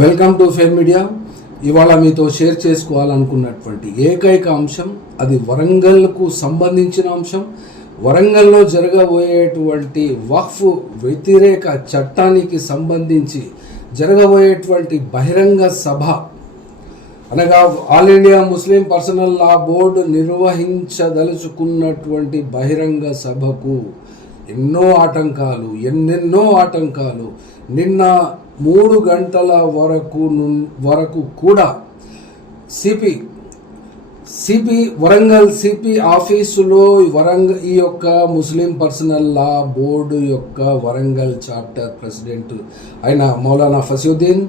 Welcome to fair media ఇవాళ మీతో share చేసుకోవాలనుకున్నటువంటి ఏకైక అంశం అది వరంగల్కు సంబంధించిన అంశం. వరంగల్లో జరగబోయేటువంటి వక్ఫ్ వ్యతిరేక చట్టానికి సంబంధించి జరగబోయేటువంటి బహిరంగ సభ. అనగా all India Muslim personal law board నిర్వహించదలుచుకున్నటువంటి బహిరంగ సభకు ఎన్నో ఆటంకాలు ఎన్నెన్నో ఆటంకాలు నిన్న మూడు గంటల వరకు వరకు కూడా సిపి సిపి వరంగల్ సిపి ఆఫీసులో వరంగ ఈ యొక్క ముస్లిం పర్సనల్ లా బోర్డు యొక్క వరంగల్ చార్టర్ ప్రెసిడెంట్ అయిన మౌలానా ఫసీద్దీన్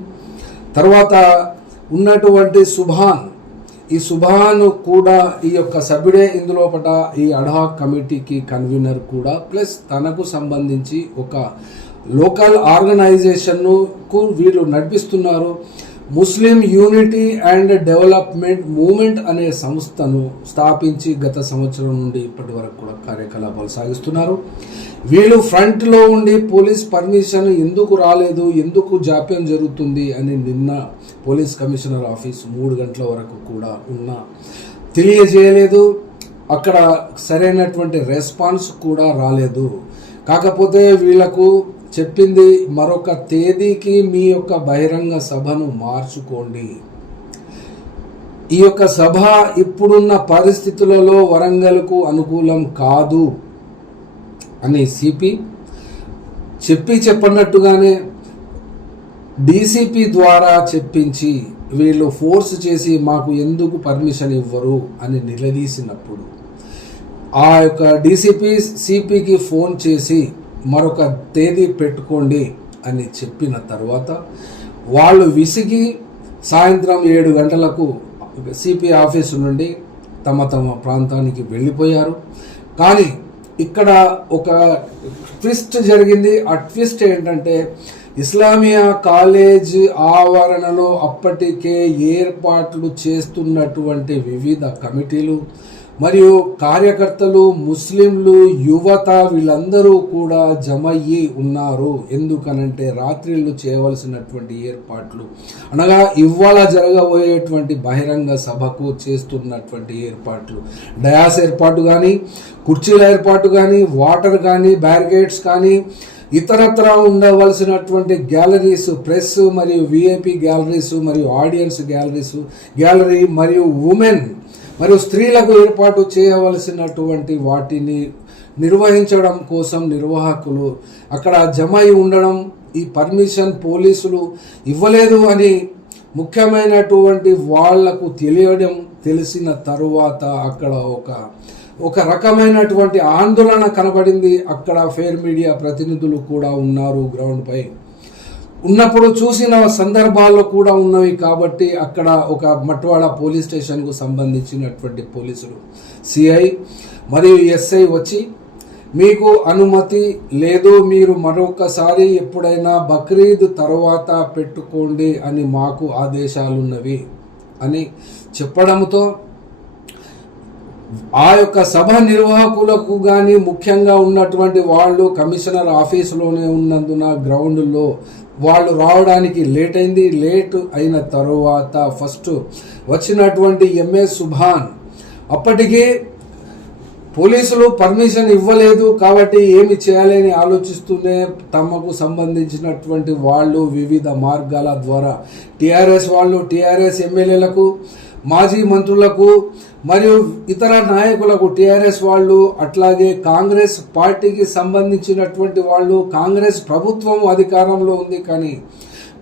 తర్వాత ఉన్నటువంటి సుభాన్ ఈ సుభాన్ కూడా ఈ యొక్క సభ్యుడే. ఇందులోపట ఈ అడాక్ కమిటీకి కన్వీనర్ కూడా. ప్లస్ తనకు సంబంధించి ఒక లోకల్ ఆర్గనైజేషన్కు వీళ్ళు నడిపిస్తున్నారు. Muslim unity and development movement అనే సంస్థను స్థాపించి గత సంవత్సరం నుండి ఇప్పటి వరకు కూడా కార్యకలాపాలు సాగిస్తున్నారు. వీళ్ళు ఫ్రంట్లో ఉండి పోలీస్ పర్మిషన్ ఎందుకు రాలేదు ఎందుకు జాప్యం జరుగుతుంది అని నిన్న పోలీస్ కమిషనర్ ఆఫీస్ మూడు గంటల వరకు కూడా ఉన్న తెలియజేయలేదు. అక్కడ సరైనటువంటి రెస్పాన్స్ కూడా రాలేదు. కాకపోతే వీళ్ళకు చెప్పింది మరొక తేదీకి మీ యొక్క బహిరంగ సభను మార్చుకోండి. ఈ యొక్క సభ ఇప్పుడున్న పరిస్థితులలో వరంగల్కు అనుకూలం కాదు అని సిపి చెప్పి చెప్పన్నట్టుగానే డీసీపీ ద్వారా చెప్పించి వీళ్ళు ఫోర్స్ చేసి మాకు ఎందుకు పర్మిషన్ ఇవ్వరు అని నిలదీసినప్పుడు ఆ యొక్క డీసీపీ సిపికి ఫోన్ చేసి మరొక తేదీ పెట్టుకోండి అని చెప్పిన తర్వాత వాళ్ళు విసిగి సాయంత్రం ఏడు గంటలకు సిపి ఆఫీసు నుండి తమ తమ ప్రాంతానికి వెళ్ళిపోయారు. కానీ ఇక్కడ ఒక ట్విస్ట్ జరిగింది. ఆ ట్విస్ట్ ఏంటంటే ఇస్లామియా కాలేజ్ ఆవరణలో అప్పటికే ఏర్పాట్లు చేస్తున్నటువంటి వివిధ కమిటీలు మరియు కార్యకర్తలు ముస్లింలు యువత వీళ్ళందరూ కూడా జమయ్యి ఉన్నారు. ఎందుకనంటే రాత్రిళ్ళు చేయవలసినటువంటి ఏర్పాట్లు. అనగా ఇవాళ జరగబోయేటువంటి బహిరంగ సభకు చేస్తున్నటువంటి ఏర్పాట్లు. డయాస్ ఏర్పాటు కానీ కుర్చీల ఏర్పాటు కానీ వాటర్ కానీ బ్యారికేడ్స్ కానీ ఇతరత్ర ఉండవలసినటువంటి గ్యాలరీస్ ప్రెస్ మరియు విఐపి గ్యాలరీస్ మరియు ఆడియన్స్ గ్యాలరీస్ గ్యాలరీ మరియు ఉమెన్ మరియు స్త్రీలకు ఏర్పాటు చేయవలసినటువంటి వాటిని నిర్వహించడం కోసం నిర్వాహకులు అక్కడ జమ అయి ఉండడం ఈ పర్మిషన్ పోలీసులు ఇవ్వలేదు అని ముఖ్యమైనటువంటి వాళ్ళకు తెలియడం తెలిసిన తరువాత అక్కడ ఒక ఒక రకమైనటువంటి ఆందోళన కనబడింది. అక్కడ ఫేర్ మీడియా ప్రతినిధులు కూడా ఉన్నారు గ్రౌండ్ పై. ఉన్నప్పుడు చూసిన సందర్భాల్లో కూడా ఉన్నవి కాబట్టి అక్కడ ఒక మట్వాడ పోలీస్ స్టేషన్కు సంబంధించినటువంటి పోలీసులు సిఐ మరియు ఎస్ఐ వచ్చి మీకు అనుమతి లేదు మీరు మరొకసారి ఎప్పుడైనా బక్రీద్ తర్వాత పెట్టుకోండి అని మాకు ఆదేశాలున్నవి అని చెప్పడంతో ఆ యొక్క సభ నిర్వాహకులకు కానీ ముఖ్యంగా ఉన్నటువంటి వాళ్ళు కమిషనర్ ఆఫీసులోనే ఉన్నందున గ్రౌండ్లో వాళ్ళు రావడానికి లేట్ అయింది. లేట్ అయిన తరువాత ఫస్ట్ వచ్చినటువంటి ఎంఏ సుభాన్ అప్పటికీ పోలీసులు పర్మిషన్ ఇవ్వలేదు కాబట్టి ఏమి చేయాలని ఆలోచిస్తూనే తమకు సంబంధించినటువంటి వాళ్ళు వివిధ మార్గాల ద్వారా టీఆర్ఎస్ వాళ్ళు టీఆర్ఎస్ ఎమ్మెల్యేలకు మాజీ మంత్రులకు మరియు ఇతర నాయకులకు టీఆర్ఎస్ వాళ్ళు అట్లాగే కాంగ్రెస్ పార్టీకి సంబంధించినటువంటి వాళ్ళు కాంగ్రెస్ ప్రభుత్వం అధికారంలో ఉంది కానీ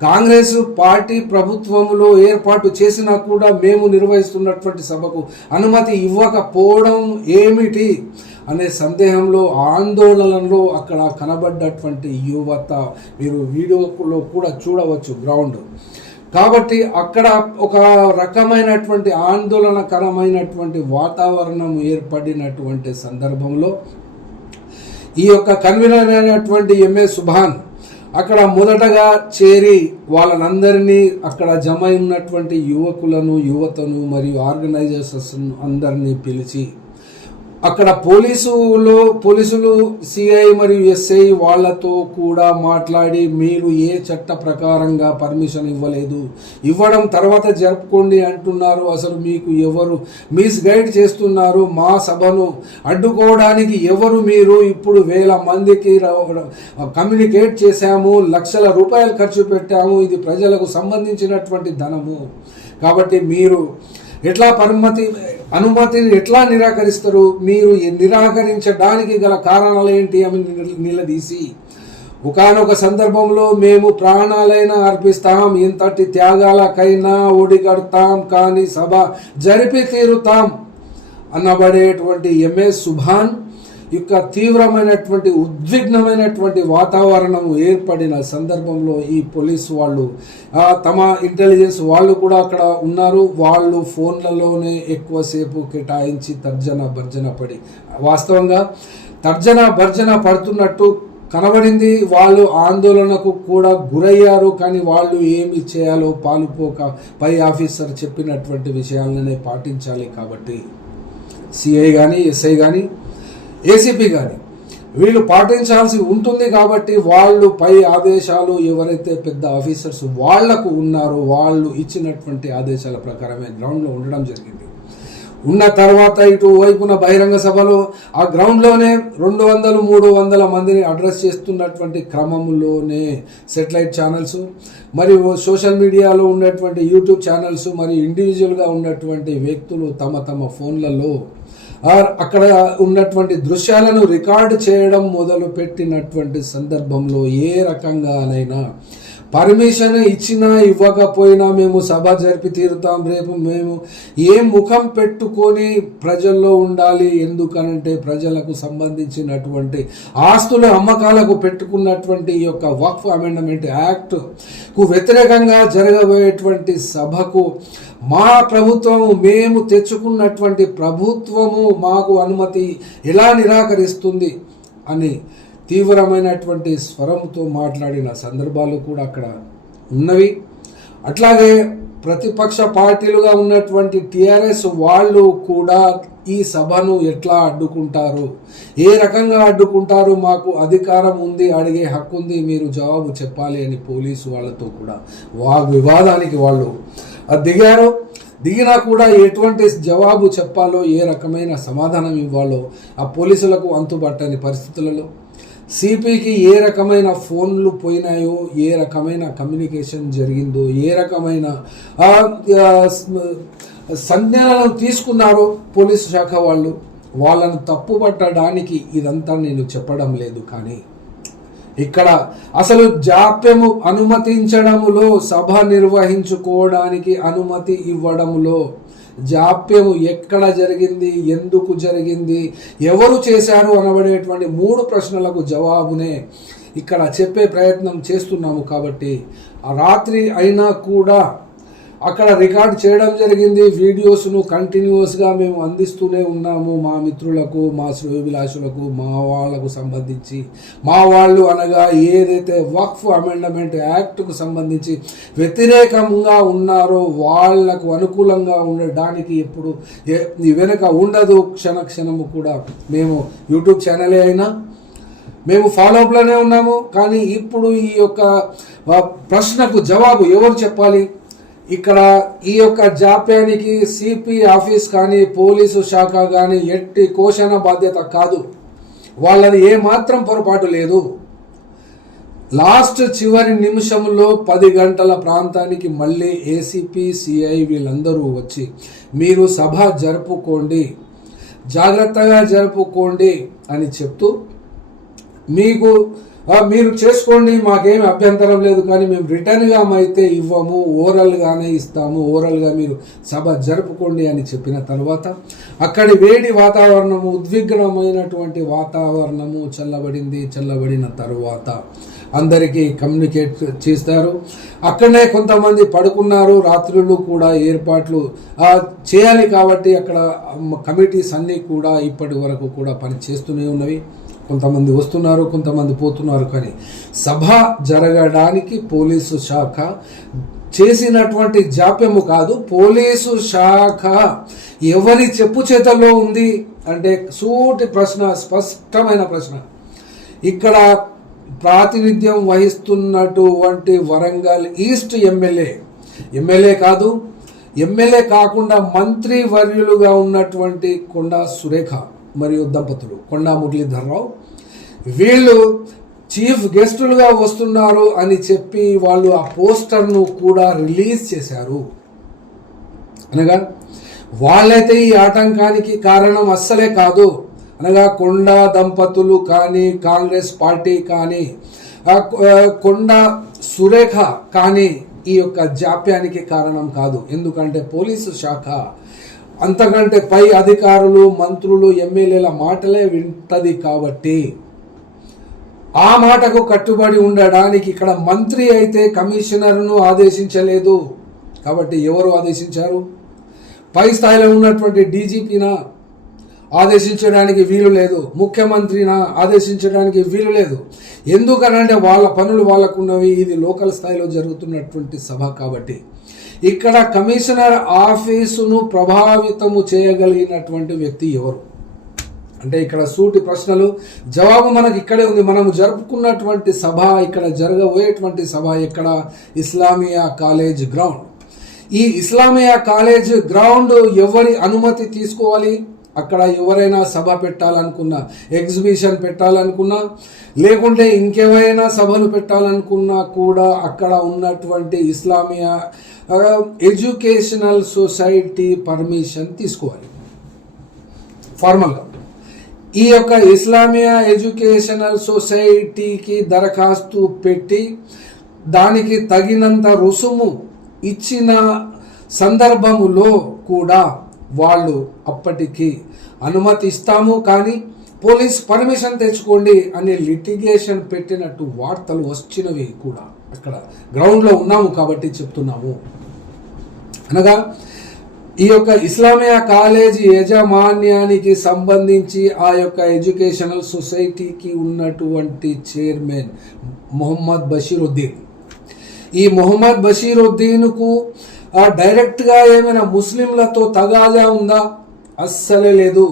కాంగ్రెస్ పార్టీ ప్రభుత్వంలో ఏర్పాటు చేసినా కూడా మేము నిర్వహిస్తున్నటువంటి సభకు అనుమతి ఇవ్వకపోవడం ఏమిటి అనే సందేహంలో ఆందోళనలో అక్కడ కనబడ్డటువంటి యువత మీరు వీడియోలో కూడా చూడవచ్చు. గ్రౌండ్ కాబట్టి అక్కడ ఒక రకమైనటువంటి ఆందోళనకరమైనటువంటి వాతావరణం ఏర్పడినటువంటి సందర్భంలో ఈ యొక్క కన్వీనర్ అయినటువంటి ఎంఏ సుభాన్ అక్కడ మొదటగా చేరి వాళ్ళనందరినీ అక్కడ జమ ఉన్నటువంటి యువకులను యువతను మరియు ఆర్గనైజర్స్ అందరినీ పిలిచి అక్కడ పోలీసులు పోలీసులు సిఐ మరియు ఎస్ఐ వాళ్ళతో కూడా మాట్లాడి మీరు ఏ చట్ట ప్రకారంగా పర్మిషన్ ఇవ్వలేదు. ఇవ్వడం తర్వాత జరుపుకోండి అంటున్నారు. అసలు మీకు ఎవరు మిస్ గైడ్ చేస్తున్నారు? మా సభను అడ్డుకోవడానికి ఎవరు మీరు? ఇప్పుడు వేల మందికి కమ్యూనికేట్ చేశాము. లక్షల రూపాయలు ఖర్చు పెట్టాము. ఇది ప్రజలకు సంబంధించినటువంటి ధనము. కాబట్టి మీరు ఎట్లా పరిమితి అనుమతిని ఎట్లా నిరాకరిస్తారు? మీరు నిరాకరించడానికి గల కారణాలు ఏంటి? అని నిలదీసి ఒకానొక సందర్భంలో మేము ప్రాణాలైనా అర్పిస్తాం ఇంతటి త్యాగాలకైనా ఒడిగడతాం కానీ సభ జరిపి తీరుతాం అనబడేటువంటి ఎంఎస్ సుభాన్ యొక్క తీవ్రమైనటువంటి ఉద్విగ్నమైనటువంటి వాతావరణం ఏర్పడిన సందర్భంలో ఈ పోలీస్ వాళ్ళు తమ ఇంటెలిజెన్స్ వాళ్ళు కూడా అక్కడ ఉన్నారు. వాళ్ళు ఫోన్లలోనే ఎక్కువసేపు కేటాయించి తర్జన భర్జన పడి వాస్తవంగా తర్జన భర్జన పడుతున్నట్టు కనబడింది. వాళ్ళు ఆందోళనకు కూడా గురయ్యారు. కానీ వాళ్ళు ఏమి చేయాలో పాలుపోక పై ఆఫీసర్ చెప్పినటువంటి విషయాలనే పాటించాలి కాబట్టి. సిఐ కానీ ఎస్ఐ కానీ ఏసీపీ కానీ వీళ్ళు పాటించాల్సి ఉంటుంది కాబట్టి వాళ్ళు పై ఆదేశాలు ఎవరైతే పెద్ద ఆఫీసర్స్ వాళ్ళకు ఉన్నారో వాళ్ళు ఇచ్చినటువంటి ఆదేశాల ప్రకారమే గ్రౌండ్లో ఉండడం జరిగింది. ఉన్న తర్వాత ఇటు వైపున బహిరంగ సభలో ఆ గ్రౌండ్లోనే రెండు వందలు మూడు వందల మందిని అడ్రస్ చేస్తున్నటువంటి క్రమంలోనే సెటిలైట్ ఛానల్స్ మరియు సోషల్ మీడియాలో ఉన్నటువంటి యూట్యూబ్ ఛానల్స్ మరియు ఇండివిజువల్గా ఉన్నటువంటి వ్యక్తులు తమ తమ ఫోన్లలో అక్కడ ఉన్నటువంటి దృశ్యాలను రికార్డు చేయడం మొదలు పెట్టినటువంటి సందర్భంలో ఏ రకంగానైనా పర్మిషన్ ఇచ్చినా ఇవ్వకపోయినా మేము సభ జరిపి తీరుతాం. రేపు మేము ఏ ముఖం పెట్టుకొని ప్రజల్లో ఉండాలి? ఎందుకనంటే ప్రజలకు సంబంధించినటువంటి ఆస్తుల అమ్మకాలకు పెట్టుకున్నటువంటి ఈ యొక్క వక్ఫ్ అమెండ్మెంట్ యాక్ట్కు వ్యతిరేకంగా జరగబోయేటువంటి సభకు మా ప్రభుత్వము మేము తెచ్చుకున్నటువంటి ప్రభుత్వము మాకు అనుమతి ఎలా నిరాకరిస్తుంది అని తీవ్రమైనటువంటి స్వరంతో మాట్లాడిన సందర్భాలు కూడా అక్కడ ఉన్నవి. అట్లాగే ప్రతిపక్ష పార్టీలుగా ఉన్నటువంటి టీఆర్ఎస్ వాళ్ళు కూడా ఈ సభను ఎట్లా అడ్డుకుంటారు? ఏ రకంగా అడ్డుకుంటారు? మాకు అధికారం ఉంది అడిగే హక్కు ఉంది మీరు జవాబు చెప్పాలి అని పోలీసు వాళ్ళతో కూడా వా వివాదానికి వాళ్ళు దిగారు. దిగినా కూడా ఎటువంటి జవాబు చెప్పాలో ఏ రకమైన సమాధానం ఇవ్వాలో ఆ పోలీసులకు అంతుబట్టని పరిస్థితులలో సిపికి ఏ రకమైన ఫోన్లు పోయినాయో ఏ రకమైన కమ్యూనికేషన్ జరిగిందో ఏ రకమైన సంజ్ఞలను తీసుకున్నారో పోలీస్ శాఖ వాళ్ళు వాళ్ళను తప్పుపట్టడానికి ఇదంతా నేను చెప్పడం లేదు కానీ ఇక్కడ అసలు జాప్యము అనుమతించడములో సభ నిర్వహించుకోవడానికి అనుమతి ఇవ్వడములో జాప్యము ఎక్కడ జరిగింది? ఎందుకు జరిగింది? ఎవరు చేశారు అనబడేటువంటి మూడు ప్రశ్నలకు జవాబునే ఇక్కడ చెప్పే ప్రయత్నం చేస్తున్నాము కాబట్టి ఆ రాత్రి అయినా కూడా అక్కడ రికార్డ్ చేయడం జరిగింది. వీడియోస్ను కంటిన్యూస్గా మేము అందిస్తూనే ఉన్నాము. మా మిత్రులకు మా శ్రేయోభిలాషులకు మా వాళ్ళకు సంబంధించి మా వాళ్ళు అనగా ఏదైతే వక్ఫ్ అమెండమెంట్ యాక్ట్కు సంబంధించి వ్యతిరేకంగా ఉన్నారో వాళ్ళకు అనుకూలంగా ఉండడానికి ఎప్పుడు ఏ- వెనుక ఉండదు. క్షణ క్షణము కూడా మేము యూట్యూబ్ ఛానలే అయినా మేము ఫాలో అప్లోనే ఉన్నాము. కానీ ఇప్పుడు ఈ యొక్క ప్రశ్నకు జవాబు ఎవరు చెప్పాలి? ఇక్కడ ఈ యొక్క జాప్యానికి సిపి ఆఫీస్ కానీ పోలీసు శాఖ కానీ ఎట్టి కోశన బాధ్యత కాదు. వాళ్ళది ఏమాత్రం పొరపాటు లేదు. లాస్ట్ చివరి నిమిషంలో పది గంటల ప్రాంతానికి మళ్ళీ ఏసీపీ సిఐ వీళ్ళందరూ వచ్చి మీరు సభ జరుపుకోండి. జాగ్రత్తగా జరుపుకోండి అని చెప్తూ మీకు మీరు చేసుకోండి మాకేమి అభ్యంతరం లేదు కానీ మేము రిటర్న్గా అయితే ఇవ్వము ఓరల్గానే ఇస్తాము ఓరల్గా మీరు సభ జరుపుకోండి అని చెప్పిన తర్వాత అక్కడి వేడి వాతావరణము ఉద్విగ్నమైనటువంటి వాతావరణము చల్లబడింది చల్లబడిన తరువాత అందరికీ కమ్యూనికేట్ చేస్తారు. అక్కడనే కొంతమంది పడుకున్నారు రాత్రులు కూడా ఏర్పాట్లు చేయాలి కాబట్టి అక్కడ కమిటీస్ అన్నీ కూడా ఇప్పటి వరకు కూడా పని చేస్తూనే ఉన్నవి. కొంతమంది వస్తున్నారు కొంతమంది పోతున్నారు కానీ సభ జరగడానికి పోలీసు శాఖ చేసినటువంటి జాప్యము కాదు పోలీసు శాఖ ఎవరి చెప్పు చేతల్లో ఉంది అంటే సూటి ప్రశ్న స్పష్టమైన ప్రశ్న. ఇక్కడ ప్రాతినిధ్యం వహిస్తున్నటువంటి వరంగల్ ఈస్ట్ ఎమ్మెల్యే ఎమ్మెల్యే కాదు ఎమ్మెల్యే కాకుండా మంత్రి వర్యులుగా ఉన్నటువంటి కొండా సురేఖ. మరియు దంపతులు. కొండా మురళీధర్రావు వీళ్ళు చీఫ్ గెస్టులుగా వస్తున్నారు అని చెప్పి వాళ్ళు ఆ పోస్టర్ను కూడా రిలీజ్ చేశారు. అనగా వాళ్ళైతే ఈ ఆటంకానికి కారణం అస్సలే కాదు. అనగా కొండా దంపతులు కానీ కాంగ్రెస్ పార్టీ కానీ కొండ కొండా సురేఖ కానీ ఈ యొక్క జాప్యానికి కారణం కాదు. ఎందుకంటే పోలీసు శాఖ అంతకంటే పై అధికారులు మంత్రులు ఎమ్మెల్యేల మాటలే వింటది కాబట్టి ఆ మాటకు కట్టుబడి ఉండడానికి ఇక్కడ మంత్రి అయితే కమిషనర్ను ఆదేశించలేదు. కాబట్టి ఎవరు ఆదేశించారు? పై స్థాయిలో ఉన్నటువంటి డీజీపీనా? ఆదేశించడానికి వీలు లేదు. ముఖ్యమంత్రినా? ఆదేశించడానికి వీలు లేదు. ఎందుకనంటే వాళ్ళ పనులు వాళ్ళకున్నవి. ఇది లోకల్ స్థాయిలో జరుగుతున్నటువంటి సభ కాబట్టి. ఇక్కడ కమిషనర్ ఆఫీసును ప్రభావితము చేయగలిగినటువంటి వ్యక్తి ఎవరు? అంటే ఇక్కడ సూటి ప్రశ్నలు జవాబు మనకి ఇక్కడే ఉంది. మనము జరుపుకున్నటువంటి సభ ఇక్కడ జరగబోయేటువంటి సభ ఇక్కడ ఇస్లామియా కాలేజ్ గ్రౌండ్. ఈ ఇస్లామియా కాలేజ్ గ్రౌండ్ ఎవరి అనుమతి తీసుకోవాలి? అక్కడ ఎవరైనా సభ పెట్టాలనుకున్నా ఎగ్జిబిషన్ పెట్టాలనుకున్నా లేకుంటే ఇంకెవరైనా సభలు పెట్టాలనుకున్నా కూడా అక్కడ ఉన్నటువంటి ఇస్లామియా ఎడ్యుకేషనల్ సొసైటీ పర్మిషన్ తీసుకోవాలి. ఫార్మల్గా ఈ యొక్క ఇస్లామియా ఎడ్యుకేషనల్ సొసైటీకి దరఖాస్తు పెట్టి దానికి తగినంత రుసుము ఇచ్చిన సందర్భములో కూడా వాళ్ళు అప్పటికి అనుమతి ఇస్తాము కానీ పోలీస్ పర్మిషన్ తెచ్చుకోండి అనే లిటిగేషన్ పెట్టినట్టు వార్తలు వచ్చినవి కూడా అక్కడ గ్రౌండ్లో ఉన్నాము కాబట్టి చెప్తున్నాము. అనగా ఈ యొక్క ఇస్లామియా కాలేజీ యజమాన్యానికి సంబంధించి ఆ యొక్క ఎడ్యుకేషనల్ సొసైటీకి ఉన్నటువంటి చైర్మన్ మొహమ్మద్ బషీరుద్దీన్. ఈ మొహమ్మద్ బషీరుద్దీన్కు డైరెక్ట్గా ఏమైనా ముస్లింలతో తగాదా ఉందా? అస్సలే లేదు.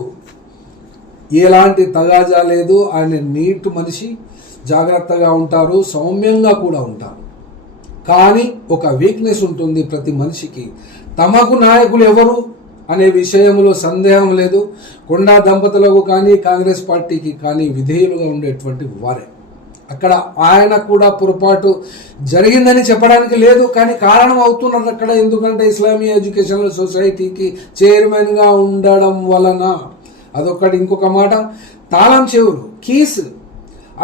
ఎలాంటి తగాజా లేదు. ఆయన నీట్ మనిషి జాగ్రత్తగా ఉంటారు సౌమ్యంగా కూడా ఉంటారు. కానీ ఒక వీక్నెస్ ఉంటుంది ప్రతి మనిషికి. తమకు నాయకులు ఎవరు అనే విషయంలో సందేహం లేదు. కొండా దంపతులకు కానీ కాంగ్రెస్ పార్టీకి కానీ విధేయులుగా ఉండేటువంటి వారే. అక్కడ ఆయన కూడా పొరపాటు జరిగిందని చెప్పడానికి లేదు. కానీ కారణం అవుతున్నారు అక్కడ. ఎందుకంటే ఇస్లామీ ఎడ్యుకేషనల్ సొసైటీకి చైర్మన్గా ఉండడం వలన అదొకటి ఇంకొక మాట తాళం చెవులు కీస్.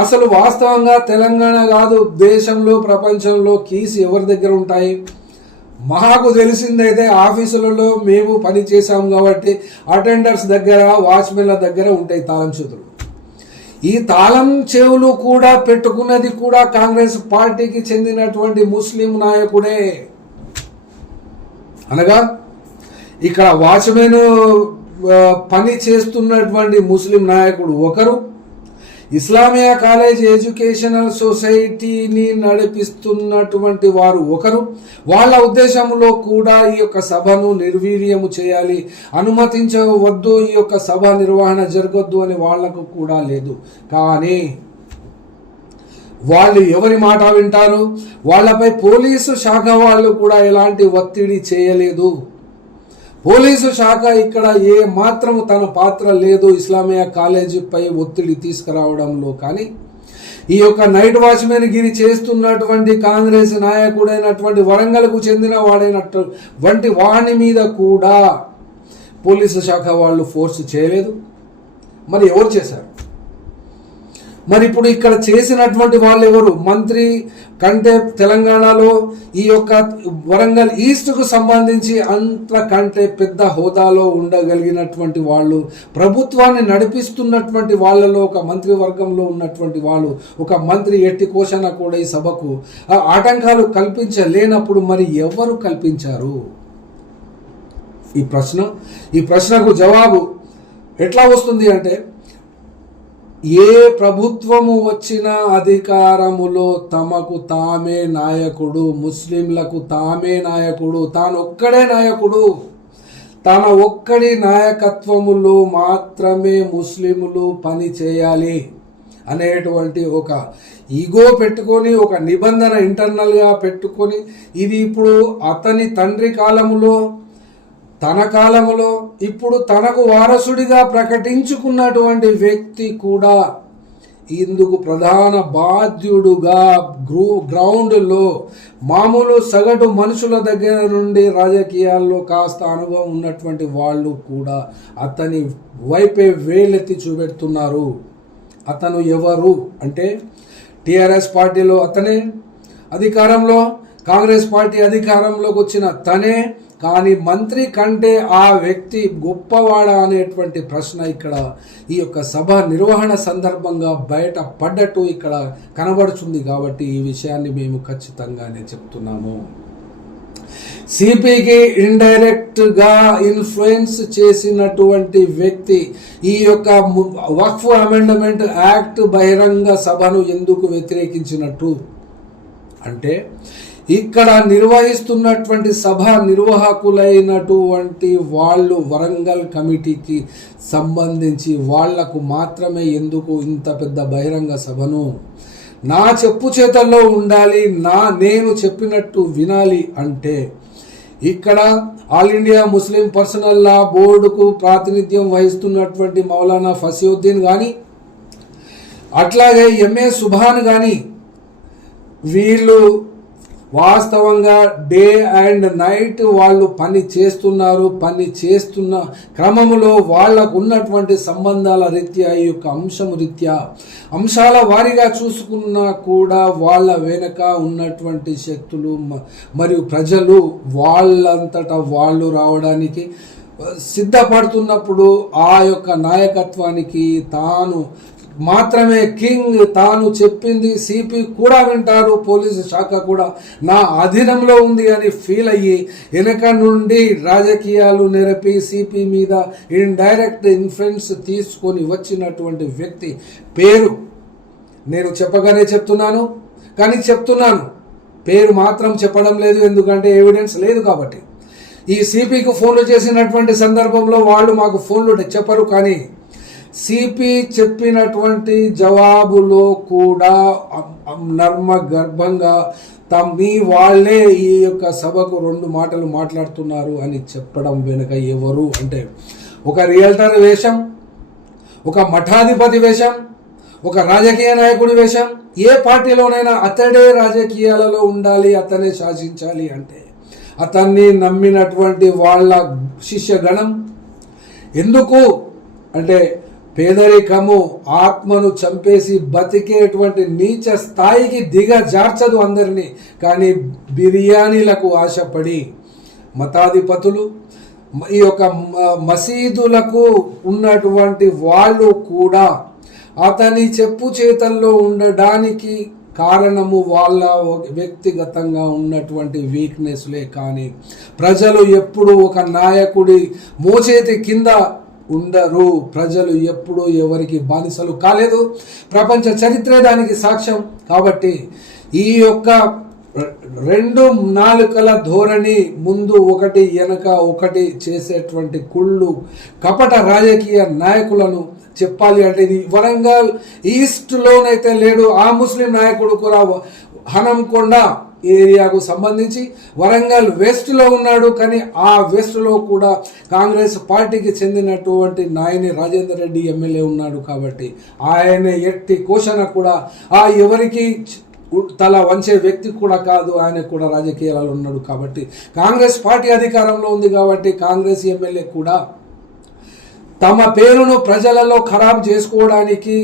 అసలు వాస్తవంగా తెలంగాణ కాదు దేశంలో ప్రపంచంలో కీస్ ఎవరి దగ్గర ఉంటాయి? మాకు తెలిసిందైతే ఆఫీసులలో మేము పని చేసాం కాబట్టి అటెండర్స్ దగ్గర వాచ్మెన్ల దగ్గర ఉంటాయి తాళం చేతులు ఈ తాళం చెవులు కూడా పెట్టుకున్నది కూడా కాంగ్రెస్ పార్టీకి చెందినటువంటి ముస్లిం నాయకుడే. అనగా ఇక్కడ వాచ్మెన్ పని చేస్తున్నటువంటి ముస్లిం నాయకుడు ఒకరు. ఇస్లామియా కాలేజ్ ఎడ్యుకేషనల్ సొసైటీని నడిపిస్తున్నటువంటి వారు ఒకరు. వాళ్ళ ఉద్దేశంలో కూడా ఈ యొక్క సభను నిర్వీర్యము చేయాలి. అనుమతించవద్దు ఈ యొక్క సభ నిర్వహణ జరగొద్దు అని వాళ్ళకు కూడా లేదు. కానీ వాళ్ళు ఎవరి మాట వింటారు? వాళ్ళపై పోలీసు శాఖ వాళ్ళు కూడా ఎలాంటి ఒత్తిడి చేయలేదు. పోలీసు శాఖ ఇక్కడ ఏ మాత్రం తన పాత్ర లేదు ఇస్లామియా కాలేజీపై ఒత్తిడి తీసుకురావడంలో కానీ ఈ యొక్క నైట్ వాచ్మెన్ గిరి చేస్తున్నటువంటి కాంగ్రెస్ నాయకుడైనటువంటి వరంగల్కు చెందిన వాడైనట్టు వంటి వాణి మీద కూడా పోలీసు శాఖ వాళ్ళు ఫోర్స్ చేయలేదు. మరి ఎవరు చేశారు? మరి ఇప్పుడు ఇక్కడ చేసినటువంటి వాళ్ళు ఎవరు? మంత్రి కంటే తెలంగాణలో ఈ యొక్క వరంగల్ ఈస్ట్కు సంబంధించి అంతకంటే పెద్ద హోదాలో ఉండగలిగినటువంటి వాళ్ళు ప్రభుత్వాన్ని నడిపిస్తున్నటువంటి వాళ్ళలో ఒక మంత్రి వర్గంలో ఉన్నటువంటి వాళ్ళు ఒక మంత్రి ఎట్టి కోశన కూడా ఈ సభకు ఆటంకాలు కల్పించలేనప్పుడు మరి ఎవరు కల్పించారు? ఈ ప్రశ్న ఈ ప్రశ్నకు జవాబు ఎట్లా వస్తుంది అంటే ఏ ప్రభుత్వము వచ్చినా అధికారములో తమకు తామే నాయకుడు ముస్లింలకు తామే నాయకుడు తాను ఒక్కడే నాయకుడు. తన ఒక్కడి నాయకత్వములో మాత్రమే ముస్లిములు పని చేయాలి అనేటువంటి ఒక ఈగో పెట్టుకొని ఒక నిబంధన ఇంటర్నల్గా పెట్టుకొని ఇది ఇప్పుడు అతని తండ్రి కాలములో తన కాలములో ఇప్పుడు తనకు వారసుడిగా ప్రకటించుకున్నటువంటి వ్యక్తి కూడా ఇందుకు ప్రధాన బాధ్యుడుగా గ్రూ గ్రౌండ్లో మామూలు సగటు మనుషుల దగ్గర నుండి రాజకీయాల్లో కాస్త అనుభవం ఉన్నటువంటి వాళ్ళు కూడా అతని వైపే వేలెత్తి చూపెడుతున్నారు. అతను ఎవరు అంటే టిఆర్ఎస్ పార్టీలో అతనే అధికారంలో కాంగ్రెస్ పార్టీ అధికారంలోకి వచ్చిన తనే కానీ మంత్రి కంటే ఆ వ్యక్తి గొప్పవాడా అనేటువంటి ప్రశ్న ఇక్కడ ఈ యొక్క సభ నిర్వహణ సందర్భంగా బయట పడ్డట్టు ఇక్కడ కనబడుతుంది కాబట్టి ఈ విషయాన్ని మేము ఖచ్చితంగానే చెప్తున్నాము. సిపికి ఇండైరెక్ట్గా ఇన్ఫ్లుయెన్స్ చేసినటువంటి వ్యక్తి ఈ యొక్క వక్ఫ్ అమెండ్మెంట్ యాక్ట్ బహిరంగ సభను ఎందుకు వ్యతిరేకించినట్టు? అంటే ఇక్కడ నిర్వహిస్తున్నటువంటి సభ నిర్వాహకులైనటువంటి వాళ్ళు వరంగల్ కమిటీకి సంబంధించి వాళ్ళకు మాత్రమే ఎందుకు ఇంత పెద్ద బహిరంగ సభను? నా చెప్పు చేతల్లో ఉండాలి నా నేను చెప్పినట్టు వినాలి అంటే ఇక్కడ all India Muslim personal law బోర్డుకు ప్రాతినిధ్యం వహిస్తున్నటువంటి మౌలానా ఫసియుద్దీన్ కానీ అట్లాగే ఎంఏ సుభాన్ కానీ వీళ్ళు వాస్తవంగా డే అండ్ నైట్ వాళ్ళు పని చేస్తున్నారు పని చేస్తున్న క్రమములో వాళ్ళకు ఉన్నటువంటి సంబంధాల రీత్యా ఈ యొక్క అంశం రీత్యా అంశాల వారీగా చూసుకున్నా కూడా వాళ్ళ వెనక ఉన్నటువంటి శక్తులు మరియు ప్రజలు వాళ్ళంతటా వాళ్ళు రావడానికి సిద్ధపడుతున్నప్పుడు ఆ యొక్క నాయకత్వానికి తాను మాత్రమే కింగ్ తాను చెప్పింది సిపి కూడా వింటారు పోలీసు శాఖ కూడా. నా అధీనంలో ఉంది అని ఫీల్ అయ్యి వెనక నుండి రాజకీయాలు నెరపి సిపి మీద ఇండైరెక్ట్ ఇన్ఫ్లుయెన్స్ తీసుకొని వచ్చినటువంటి వ్యక్తి పేరు నేను చెప్పగానే చెప్తున్నాను కానీ చెప్తున్నాను. పేరు మాత్రం చెప్పడం లేదు ఎందుకంటే ఎవిడెన్స్ లేదు కాబట్టి. ఈ సిపికి ఫోన్లు చేసినటువంటి సందర్భంలో వాళ్ళు మాకు ఫోన్లు చెప్పరు కానీ సిపి చెప్పినటువంటి జవాబులో కూడా నర్మ గర్భంగా తమ మీ వాళ్ళే ఈ యొక్క సభకు రెండు మాటలు మాట్లాడుతున్నారు అని చెప్పడం వెనుక ఎవరు అంటే ఒక రియల్టర్ వేషం ఒక మఠాధిపతి వేషం ఒక రాజకీయ నాయకుడి వేషం. ఏ పార్టీలోనైనా అతడే రాజకీయాలలో ఉండాలి అతనే శాసించాలి అంటే అతన్ని నమ్మినటువంటి వాళ్ళ శిష్యగణం. ఎందుకు? అంటే పేదరికము ఆత్మను చంపేసి బతికేటువంటి నీచ స్థాయికి దిగజార్చదు అందరినీ. కానీ బిర్యానీలకు ఆశపడి మతాధిపతులు ఈ యొక్క మసీదులకు ఉన్నటువంటి వాళ్ళు కూడా అతని చెప్పు చేతల్లో ఉండడానికి కారణము వాళ్ళ వ్యక్తిగతంగా ఉన్నటువంటి వీక్నెస్లే కానీ ప్రజలు ఎప్పుడు ఒక నాయకుడి మోచేతి కింద ఉండరు. ప్రజలు ఎప్పుడూ ఎవరికి బానిసలు కాలేదు. ప్రపంచ చరిత్రే దానికి సాక్ష్యం. కాబట్టి ఈ యొక్క రెండు నాలుకల ధోరణి ముందు ఒకటి వెనక ఒకటి చేసేటువంటి కుళ్ళు కపట రాజకీయ నాయకులను చెప్పాలి అంటే ఇది వరంగల్ ఈస్ట్లోనైతే లేడు. ఆ ముస్లిం నాయకుడు కూడా హనంకొండ ఏరియాకు సంబంధించి వరంగల్ వెస్ట్లో ఉన్నాడు. కానీ ఆ వెస్ట్లో కూడా కాంగ్రెస్ పార్టీకి చెందినటువంటి నాయని రాజేందర్ రెడ్డి ఎమ్మెల్యే ఉన్నాడు కాబట్టి ఆయన ఎట్టి కోశన కూడా ఆ ఎవరికి తల వంచే వ్యక్తి కూడా కాదు. ఆయన కూడా రాజకీయాలలో ఉన్నాడు కాబట్టి కాంగ్రెస్ పార్టీ అధికారంలో ఉంది కాబట్టి కాంగ్రెస్ ఎమ్మెల్యే కూడా తమ పేరును ప్రజలలో ఖరాబ్ చేసుకోవడానికి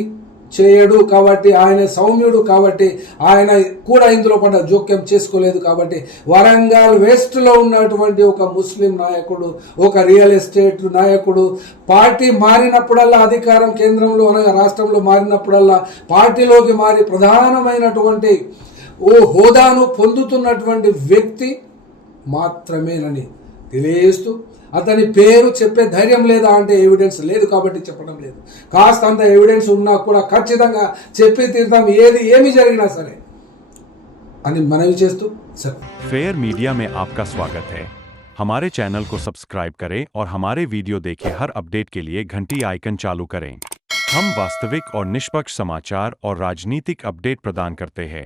చేయడు కాబట్టి ఆయన సౌమ్యుడు కాబట్టి ఆయన కూడా ఇందులో పడ్డ జోక్యం చేసుకోలేదు కాబట్టి వరంగల్ వెస్ట్లో ఉన్నటువంటి ఒక ముస్లిం నాయకుడు ఒక రియల్ ఎస్టేట్ నాయకుడు పార్టీ మారినప్పుడల్లా అధికారం కేంద్రంలో అనగా రాష్ట్రంలో మారినప్పుడల్లా పార్టీలోకి మారి ప్రధానమైనటువంటి ఓ హోదాను పొందుతున్నటువంటి వ్యక్తి మాత్రమేనని తెలియజేస్తూ అతని పేరు చెప్పే ధైర్యం లేదా అంటే ఎవిడెన్స్ లేదు కాబట్టి చెప్పడం లేదు కాస్త అంత ఎవిడెన్స్ ఉన్నా కూడా ఖచ్చితంగా చెప్పి తీర్థం ఏది ఏమి జరిగినా సరే అని మనవి చేస్తూ సెలవు फेयर मीडिया में आपका स्वागत है हमारे चैनल को सब्सक्राइब करें और हमारे वीडियो देखें हर अपडेट के लिए घंटी आइकन चालू करें हम वास्तविक और निष्पक्ष समाचार और राजनीतिक अपडेट प्रदान करते हैं